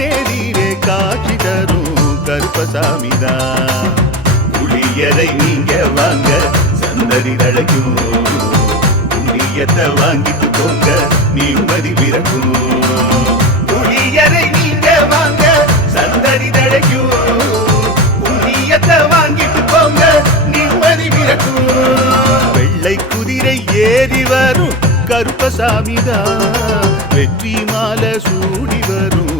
கண்ணெதிரே காட்சி தரும் கருப்பசாமிதா. புளியரை நீங்க வாங்க சந்ததி தழைக்கும். புளியத்தை வாங்கிட்டு போங்க நிம்மதி பிறக்கும். புளியரை நீங்க வாங்க சந்ததி தழைக்கும். புண்ணியத்தை வாங்கிட்டு போங்க நிம்மதி பிறக்கும். வெள்ளை குதிரை ஏறி வரும் கருப்பசாமிதான் வெற்றி மாலை சூடி வரும்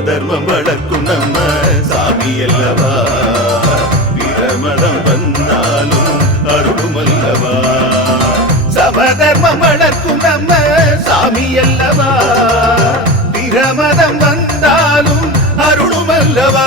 தர்மம் வளர்க்கும் நம்ம சாமி அல்லவா? பிரமதம் வந்தாலும் அருளும் அல்லவா? சமதர்மம் வளர்க்கும் நம்ம சாமி அல்லவா? பிரமதம் வந்தாலும் அருளும் அல்லவா?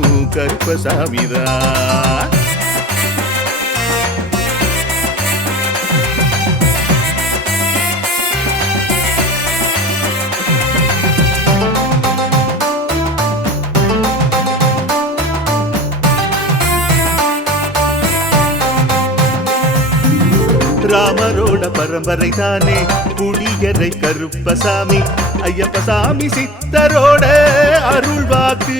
கருப்பசாமிதான் ராமரோட பரம்பரை தானே புளியரை கருப்பசாமி ஐயப்பசாமி சித்தரோட அருள் வாக்கு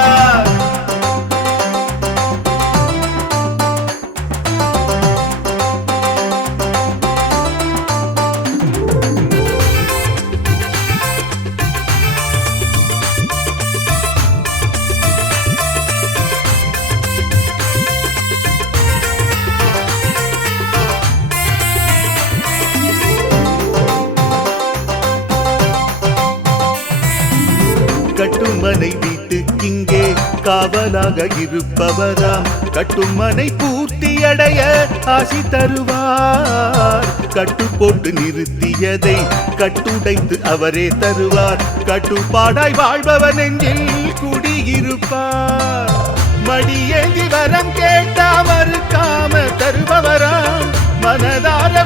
காவலாக இருப்பவராம். கட்டுமனை பூர்த்தியடைய ஆசி தருவார். கட்டு போட்டு நிறுத்தியதை கட்டுடைத்து அவரே தருவார். கட்டுப்பாடாய் வாழ்பவன் நெஞ்சில் குடியிருப்பார். மடியேந்தி வரம் கேட்டா மறுக்காம தருபவராம். மனதார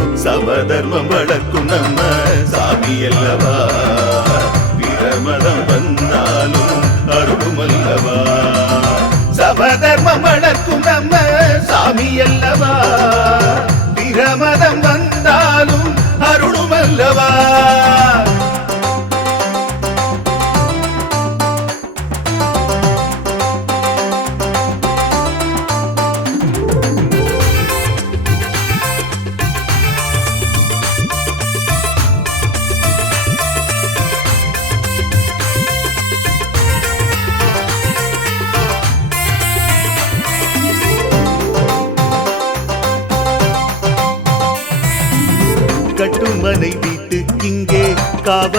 சமதர்மம் வளர்க்கும் நம்ம சாமி அல்லவா? பிரமதம் வந்தாலும் அருளும் அல்லவா? சமதர்மம் வளர்க்கும் நம்ம சாமி அல்லவா? பிரமதம் வந்தாலும் அருளும் அல்லவா?